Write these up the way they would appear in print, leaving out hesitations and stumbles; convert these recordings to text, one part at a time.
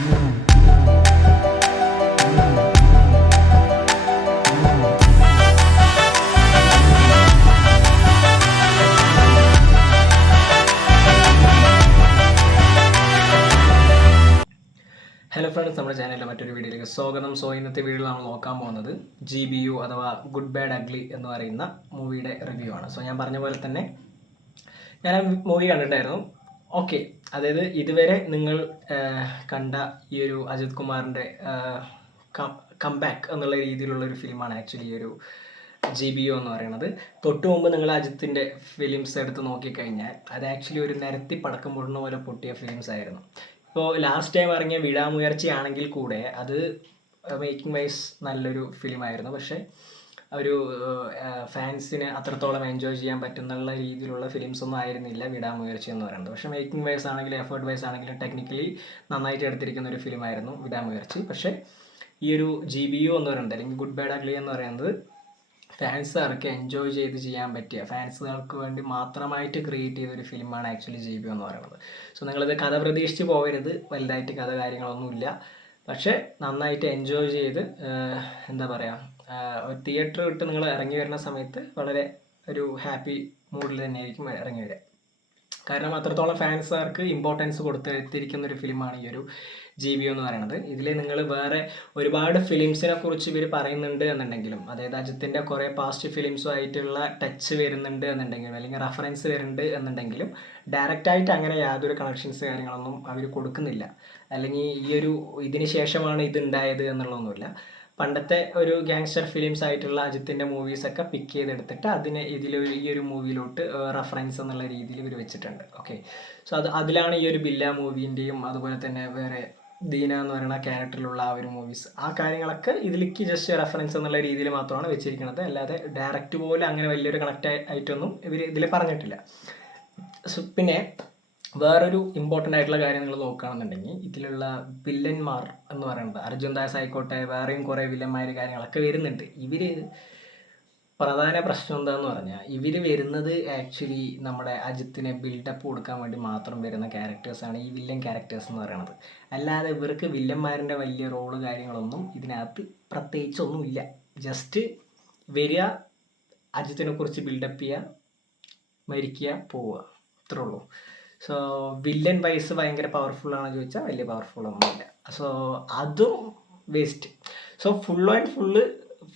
Hello friends, നമ്മുടെ ചാനലിലെ മറ്റൊരു വീഡിയോയിലേക്ക് സ്വാഗതം. ഇന്നത്തെ വീഡിയോയിൽ നമ്മൾ നോക്കാൻ പോകുന്നത് GBU അഥവാ ഗുഡ് ബാഡ് അഗ്ലി എന്ന് പറയുന്ന മൂവിയുടെ റിവ്യൂ ആണ്. ഞാൻ പറഞ്ഞ പോലെ തന്നെ ഞാൻ ആ മൂവി കണ്ടിട്ടായിരുന്നു. ഓക്കെ, അതായത് ഇതുവരെ നിങ്ങൾ കണ്ട ഈ ഒരു അജിത് കുമാറിൻ്റെ കംബാക്ക് എന്നുള്ള രീതിയിലുള്ള ഒരു ഫിലിമാണ് ആക്ച്വലി ഈ ഒരു GBU എന്ന് പറയുന്നത്. തൊട്ട് മുമ്പ് നിങ്ങൾ അജിത്തിൻ്റെ ഫിലിംസ് എടുത്ത് നോക്കിക്കഴിഞ്ഞാൽ അത് ആക്ച്വലി ഒരു നിരത്തി പടക്കം പൊടുന്ന പോലെ പൊട്ടിയ ഫിലിംസ് ആയിരുന്നു. ഇപ്പോൾ ലാസ്റ്റ് ടൈം ഇറങ്ങിയ വിടാമുയർച്ചയാണെങ്കിൽ കൂടെ അത് മേക്കിംഗ് വൈസ് നല്ലൊരു ഫിലിമായിരുന്നു. പക്ഷേ ഒരു ഫാൻസിന് അത്രത്തോളം എൻജോയ് ചെയ്യാൻ പറ്റുന്നുള്ള രീതിയിലുള്ള ഫിലിംസ് ഒന്നും ആയിരുന്നില്ല വിടാമുയർച്ച എന്ന് പറയുന്നത്. പക്ഷേ മേക്കിംഗ് വൈസ് ആണെങ്കിലും എഫേർട്ട് വൈസ് ആണെങ്കിലും ടെക്നിക്കലി നന്നായിട്ട് എടുത്തിരിക്കുന്ന ഒരു ഫിലിമായിരുന്നു വിടാമുയർച്ച. പക്ഷേ ഈ ഒരു GBU എന്ന് പറയുന്നത് അല്ലെങ്കിൽ ഗുഡ് ബാഡ് അഗ്ലി എന്ന് പറയുന്നത് ഫാൻസുകാർക്ക് എൻജോയ് ചെയ്ത് ചെയ്യാൻ പറ്റിയ, ഫാൻസുകൾക്ക് വേണ്ടി മാത്രമായിട്ട് ക്രിയേറ്റ് ചെയ്തൊരു ഫിലിമാണ് ആക്ച്വലി GBU എന്ന് പറയുന്നത്. നിങ്ങളിത് കഥ പ്രതീക്ഷിച്ച് പോകരുത്, വലുതായിട്ട് കഥ കാര്യങ്ങളൊന്നുമില്ല. പക്ഷേ നന്നായിട്ട് എൻജോയ് ചെയ്ത് എന്താ പറയുക, ഒരു തിയേറ്റർ വിട്ട് നിങ്ങൾ ഇറങ്ങി വരുന്ന സമയത്ത് വളരെ ഒരു ഹാപ്പി മൂഡിൽ തന്നെയായിരിക്കും ഇറങ്ങി വരിക. കാരണം അത്രത്തോളം ഫാൻസുകാർക്ക് ഇമ്പോർട്ടൻസ് കൊടുത്തിരിക്കുന്ന ഒരു ഫിലിമാണ് ഈ ഒരു GBU എന്ന് പറയുന്നത്. ഇതിൽ നിങ്ങൾ വേറെ ഒരുപാട് ഫിലിംസിനെ കുറിച്ച് ഇവർ പറയുന്നുണ്ട് എന്നുണ്ടെങ്കിലും, അതായത് അജിത്തിൻ്റെ കുറേ പാസ്റ്റ് ഫിലിംസുമായിട്ടുള്ള ടച്ച് വരുന്നുണ്ട് എന്നുണ്ടെങ്കിലും അല്ലെങ്കിൽ റെഫറൻസ് വരുന്നുണ്ട് എന്നുണ്ടെങ്കിലും ഡയറക്റ്റായിട്ട് അങ്ങനെ യാതൊരു കണക്ഷൻസ് കാര്യങ്ങളൊന്നും അവർ കൊടുക്കുന്നില്ല. അല്ലെങ്കിൽ ഈ ഒരു ഇതിന് ശേഷമാണ് ഇതുണ്ടായത് എന്നുള്ളതൊന്നുമില്ല. പണ്ടത്തെ ഒരു ഗാങ്സ്റ്റർ ഫിലിംസ് ആയിട്ടുള്ള അജിത്തിൻ്റെ മൂവീസൊക്കെ പിക്ക് ചെയ്തെടുത്തിട്ട് അതിനെ ഈ ഒരു മൂവിയിലോട്ട് റെഫറൻസ് എന്നുള്ള രീതിയിൽ ഇവർ വെച്ചിട്ടുണ്ട്. ഓക്കെ, അതിലാണ് ഈ ഒരു ബില്ല മൂവീൻ്റെയും അതുപോലെ തന്നെ വേറെ ദീന എന്ന് പറയുന്ന ക്യാരക്ടറിലുള്ള ആ ഒരു മൂവീസ്, ആ കാര്യങ്ങളൊക്കെ ഇതിലേക്ക് ജസ്റ്റ് റെഫറൻസ് എന്നുള്ള രീതിയിൽ മാത്രമാണ് വെച്ചിരിക്കുന്നത്. അല്ലാതെ ഡയറക്റ്റ് പോലെ അങ്ങനെ വലിയൊരു കണക്റ്റ് ആയിട്ടൊന്നും ഇവർ ഇതിൽ പറഞ്ഞിട്ടില്ല. പിന്നെ വേറൊരു ഇമ്പോർട്ടൻ്റ് ആയിട്ടുള്ള കാര്യം നിങ്ങൾ നോക്കുകയാണെന്നുണ്ടെങ്കിൽ ഇതിലുള്ള വില്ലന്മാർ എന്ന് പറയുന്നത് അർജുൻ ദാസ് ആയിക്കോട്ടെ, വേറെയും കുറേ വില്ലന്മാർ കാര്യങ്ങളൊക്കെ വരുന്നുണ്ട്. ഇവർ പ്രധാന പ്രശ്നം എന്താണെന്ന് പറഞ്ഞാൽ ഇവർ വരുന്നത് ആക്ച്വലി നമ്മുടെ അജിത്തിനെ ബിൽഡപ്പ് കൊടുക്കാൻ വേണ്ടി മാത്രം വരുന്ന ക്യാരക്ടേഴ്സാണ് ഈ വില്ലൻ ക്യാരക്ടേഴ്സ് എന്ന് പറയുന്നത്. അല്ലാതെ ഇവർക്ക് വില്ലന്മാരിൻ്റെ വലിയ റോള് കാര്യങ്ങളൊന്നും ഇതിനകത്ത് പ്രത്യേകിച്ചൊന്നുമില്ല. ജസ്റ്റ് വരിക, അജിത്തിനെ കുറിച്ച് ബിൽഡപ്പ് ചെയ്യുക, മരിക്കുക, പോവുക, ഇത്രേ ഉള്ളൂ. വില്ലൻ വൈസ് ഭയങ്കര പവർഫുള്ളാണെന്ന് ചോദിച്ചാൽ വലിയ പവർഫുള്ളൊന്നുമില്ല. അതും വേസ്റ്റ്. ഫുൾ ആൻഡ് ഫുള്ള്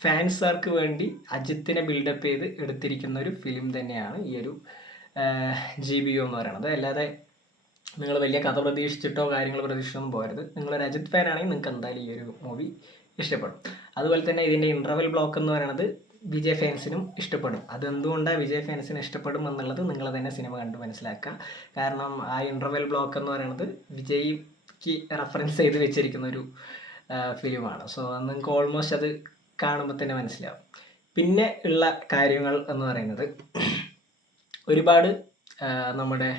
ഫാൻസുകാർക്ക് വേണ്ടി അജിത്തിനെ ബിൽഡപ്പ് ചെയ്ത് എടുത്തിരിക്കുന്ന ഒരു ഫിലിം തന്നെയാണ് ഈ ഒരു GBU എന്ന് പറയുന്നത്. അല്ലാതെ നിങ്ങൾ വലിയ കഥ പ്രതീക്ഷിച്ചിട്ടോ കാര്യങ്ങൾ പ്രതീക്ഷിച്ചൊന്നും പോകരുത്. നിങ്ങളൊരു അജിത് ഫാൻ ആണെങ്കിൽ നിങ്ങൾക്ക് എന്തായാലും ഈ ഒരു മൂവി ഇഷ്ടപ്പെടും. അതുപോലെ തന്നെ ഇതിൻ്റെ ഇൻ്റർവെൽ ബ്ലോക്ക് എന്ന് പറയുന്നത് വിജയ് ഫാൻസിനും ഇഷ്ടപ്പെടും. അതെന്തുകൊണ്ടാണ് വിജയ് ഫാൻസിന് ഇഷ്ടപ്പെടും എന്നുള്ളത് നിങ്ങൾ തന്നെ സിനിമ കണ്ട് മനസ്സിലാക്കുക. കാരണം ആ ഇൻ്റർവെൽ ബ്ലോക്ക് എന്ന് പറയുന്നത് വിജയ്ക്ക് റെഫറൻസ് ചെയ്ത് വെച്ചിരിക്കുന്ന ഒരു ഫിലിമാണ്. നിങ്ങൾക്ക് ഓൾമോസ്റ്റ് അത് കാണുമ്പോൾ തന്നെ മനസ്സിലാവും. പിന്നെ ഉള്ള കാര്യങ്ങൾ എന്ന് പറയുന്നത് ഒരുപാട് നമ്മുടെ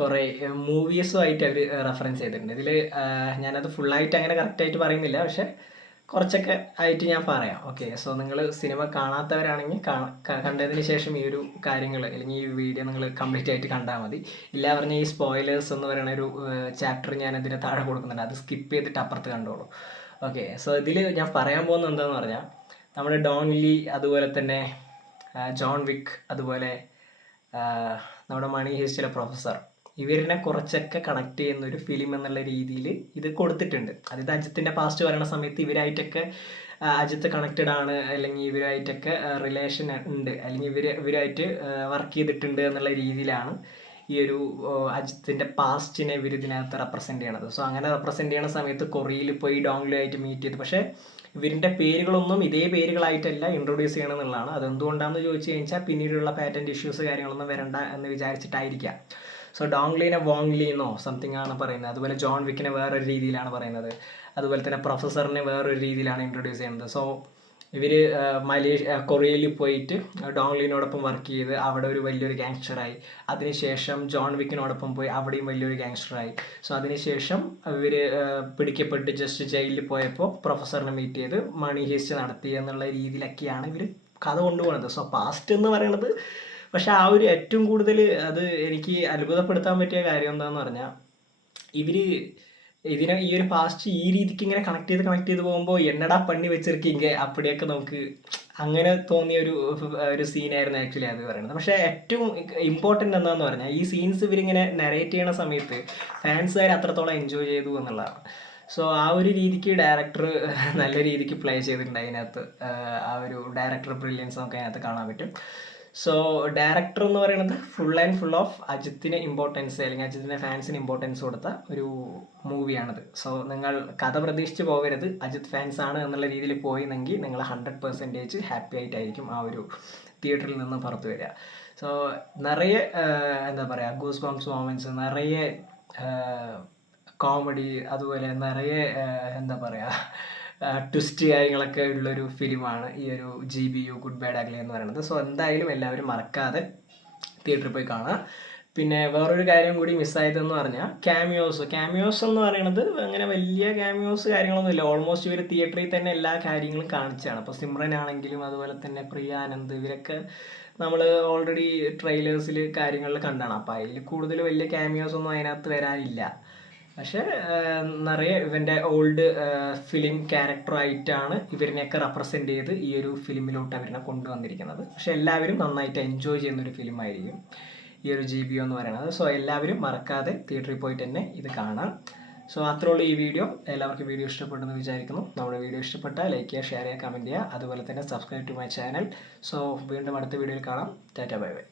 കുറേ മൂവീസുമായിട്ട് അവർ റെഫറൻസ് ചെയ്തിട്ടുണ്ട്. ഇതിൽ ഞാനത് ഫുള്ളായിട്ട് അങ്ങനെ കറക്റ്റായിട്ട് പറയുന്നില്ല, പക്ഷേ കുറച്ചൊക്കെ ആയിട്ട് ഞാൻ പറയാം. ഓക്കെ, നിങ്ങൾ സിനിമ കാണാത്തവരാണെങ്കിൽ കണ്ടതിന് ശേഷം ഈ ഒരു കാര്യങ്ങൾ അല്ലെങ്കിൽ ഈ വീഡിയോ നിങ്ങൾ കംപ്ലീറ്റ് ആയിട്ട് കണ്ടാൽ മതി. ഇല്ല പറഞ്ഞാൽ ഈ സ്പോയിലേഴ്സ് എന്ന് പറയുന്ന ഒരു ചാപ്റ്റർ ഞാൻ അതിന് താഴെ കൊടുക്കുന്നുണ്ട്, അത് സ്കിപ്പ് ചെയ്തിട്ട് അപ്പുറത്ത് കണ്ടോളൂ. ഓക്കെ, ഇതിൽ ഞാൻ പറയാൻ പോകുന്നത് എന്താണെന്ന് പറഞ്ഞാൽ നമ്മുടെ ഡോൺ ലീ, അതുപോലെ തന്നെ ജോൺ വിക്ക്, അതുപോലെ നമ്മുടെ മണി ഹീസ്റ്റിലെ പ്രൊഫസർ, ഇവരിനെ കുറച്ചൊക്കെ കണക്ട് ചെയ്യുന്ന ഒരു ഫിലിം എന്നുള്ള രീതിയിൽ ഇത് കൊടുത്തിട്ടുണ്ട്. അതായത് അജിത്തിൻ്റെ പാസ്റ്റ് പറയുന്ന സമയത്ത് ഇവരായിട്ടൊക്കെ അജിത്ത് കണക്റ്റഡ് ആണ്, അല്ലെങ്കിൽ ഇവരായിട്ടൊക്കെ റിലേഷൻ ഉണ്ട്, അല്ലെങ്കിൽ ഇവരായിട്ട് വർക്ക് ചെയ്തിട്ടുണ്ട് എന്നുള്ള രീതിയിലാണ് ഈ ഒരു അജിത്തിൻ്റെ പാസ്റ്റിനെ ഇവർ ഇതിനകത്ത് റെപ്രസെൻ്റ് ചെയ്യണത്. അങ്ങനെ റെപ്രസെൻ്റ് ചെയ്യണ സമയത്ത് കൊറിയയിൽ പോയി ഡോങ്ലി ആയിട്ട് മീറ്റ് ചെയ്തു. പക്ഷേ ഇവരിൻ്റെ പേരുകളൊന്നും ഇതേ പേരുകളായിട്ടല്ല ഇൻട്രൊഡ്യൂസ് ചെയ്യണം എന്നുള്ളതാണ്. അതെന്തുകൊണ്ടാണെന്ന് ചോദിച്ചു കഴിഞ്ഞാൽ പിന്നീടുള്ള പാറ്റൻറ്റ് ഇഷ്യൂസ് കാര്യങ്ങളൊന്നും വരണ്ട എന്ന് വിചാരിച്ചിട്ടായിരിക്കാം. ഡോങ്ലീനെ വോങ്ലി എന്നോ സംതിങ് ആണ് പറയുന്നത്. അതുപോലെ ജോൺ വിക്കിനെ വേറൊരു രീതിയിലാണ് പറയുന്നത്. അതുപോലെ തന്നെ പ്രൊഫസറിനെ വേറൊരു രീതിയിലാണ് ഇൻട്രൊഡ്യൂസ് ചെയ്യുന്നത്. ഇവർ കൊറിയയിൽ പോയിട്ട് ഡോങ്ലിനോടൊപ്പം വർക്ക് ചെയ്ത് അവിടെ ഒരു വലിയൊരു ഗാങ്സ്റ്ററായി. അതിനുശേഷം ജോൺ വിക്കിനോടൊപ്പം പോയി അവിടെയും വലിയൊരു ഗാങ്സ്റ്ററായി. അതിനുശേഷം ഇവർ പിടിക്കപ്പെട്ട് ജസ്റ്റ് ജയിലിൽ പോയപ്പോൾ പ്രൊഫസറിനെ മീറ്റ് ചെയ്ത് മണി ഹീസ്റ്റ് നടത്തി എന്നുള്ള രീതിയിലൊക്കെയാണ് ഇവർ കഥ കൊണ്ടുപോകുന്നത്. പാസ്റ്റ് എന്ന് പറയുന്നത്, പക്ഷെ ആ ഒരു ഏറ്റവും കൂടുതൽ അത് എനിക്ക് അത്ഭുതപ്പെടുത്താൻ പറ്റിയ കാര്യം എന്താണെന്ന് പറഞ്ഞാൽ ഇവർ ഇതിനെ ഈ ഒരു പാസ്റ്റ് ഈ രീതിക്ക് ഇങ്ങനെ കണക്ട് ചെയ്ത് പോകുമ്പോൾ എന്നടാ പണി വെച്ചിരിക്കീങ്ക അപ്പടിയൊക്കെ നമുക്ക് അങ്ങനെ തോന്നിയ ഒരു സീനായിരുന്നു ആക്ച്വലി അത് പറയുന്നത്. പക്ഷേ ഏറ്റവും ഇമ്പോർട്ടൻ്റ് എന്താണെന്ന് പറഞ്ഞാൽ ഈ സീൻസ് ഇവരിങ്ങനെ നരേറ്റ് ചെയ്യണ സമയത്ത് ഫാൻസുകാർ അത്രത്തോളം എൻജോയ് ചെയ്തു എന്നുള്ളതാണ്. സോ ആ ഒരു രീതിക്ക് ഡയറക്ടർ നല്ല രീതിക്ക് പ്ലേ ചെയ്തിട്ടുണ്ട് അതിനകത്ത്. ആ ഒരു ഡയറക്ടർ ബ്രില്യൻസ് നമുക്ക് അതിനകത്ത് കാണാൻ പറ്റും. സോ ഡയറക്ടർ എന്ന് പറയുന്നത് ഫുൾ ആൻഡ് ഫുൾ ഓഫ് അജിത്തിന് ഇമ്പോർട്ടൻസ് അല്ലെങ്കിൽ അജിത്തിൻ്റെ ഫാൻസിന് ഇമ്പോർട്ടൻസ് കൊടുത്ത ഒരു മൂവിയാണിത്. സോ നിങ്ങൾ കഥ പ്രതീക്ഷിച്ച് പോകരുത്. അജിത് ഫാൻസ് ആണ് എന്നുള്ള രീതിയിൽ പോയിന്നെങ്കിൽ നിങ്ങൾ 100% ഹാപ്പി ആയിട്ടായിരിക്കും ആ ഒരു തിയേറ്ററിൽ നിന്ന് പുറത്ത് വരിക. സോ നിറയെ എന്താ പറയുക ഗൂസ് ബംസ് മൊമെൻറ്റ്സ്, നിറയെ കോമഡി, അതുപോലെ നിറയെ എന്താ പറയുക ട്വിസ്റ്റ് കാര്യങ്ങളൊക്കെ ഉള്ളൊരു ഫിലിമാണ് ഈ ഒരു GBU ഗുഡ് ബാഡ് അഗ്ലി എന്ന് പറയുന്നത്. സോ എന്തായാലും എല്ലാവരും മറക്കാതെ തിയേറ്ററിൽ പോയി കാണുക. പിന്നെ വേറൊരു കാര്യം കൂടി മിസ്സായതെന്ന് പറഞ്ഞാൽ ക്യാമിയോസ് എന്ന് പറയുന്നത് അങ്ങനെ വലിയ ക്യാമിയോസ് കാര്യങ്ങളൊന്നുമില്ല. ഓൾമോസ്റ്റ് ഇവർ തിയേറ്ററിൽ തന്നെ എല്ലാ കാര്യങ്ങളും കാണിച്ചാണ്. അപ്പോൾ സിമ്രൻ ആണെങ്കിലും അതുപോലെ തന്നെ പ്രിയ ആനന്ദ് ഇവരൊക്കെ നമ്മൾ ഓൾറെഡി ട്രെയിലേഴ്സിൽ കാര്യങ്ങളിൽ കണ്ടാണ്. അപ്പോൾ അതിൽ കൂടുതൽ വലിയ ക്യാമിയോസ് ഒന്നും അതിനകത്ത് വരാനില്ല. പക്ഷേ നിറയെ ഇവൻ്റെ ഓൾഡ് ഫിലിം ക്യാരക്ടറായിട്ടാണ് ഇവരിനെയൊക്കെ റെപ്രസെൻ്റ് ചെയ്ത് ഈ ഒരു ഫിലിമിലോട്ട് അവരിനെ കൊണ്ടുവന്നിരിക്കുന്നത്. പക്ഷേ എല്ലാവരും നന്നായിട്ട് എൻജോയ് ചെയ്യുന്നൊരു ഫിലിമായിരിക്കും ഈ ഒരു GBU എന്ന് പറയുന്നത്. സോ എല്ലാവരും മറക്കാതെ തിയേറ്ററിൽ പോയിട്ട് തന്നെ ഇത് കാണാം. സോ അത്രേ ഉള്ളൂ ഈ വീഡിയോ. എല്ലാവർക്കും വീഡിയോ ഇഷ്ടപ്പെട്ടെന്ന് വിചാരിക്കുന്നു. നമ്മുടെ വീഡിയോ ഇഷ്ടപ്പെട്ടാൽ ലൈക്ക് ചെയ്യുക, ഷെയർ ചെയ്യുക, കമൻറ്റ് ചെയ്യുക, അതുപോലെ തന്നെ subscribe to my channel. So വീണ്ടും അടുത്ത വീഡിയോയിൽ കാണാം. Tata bye by.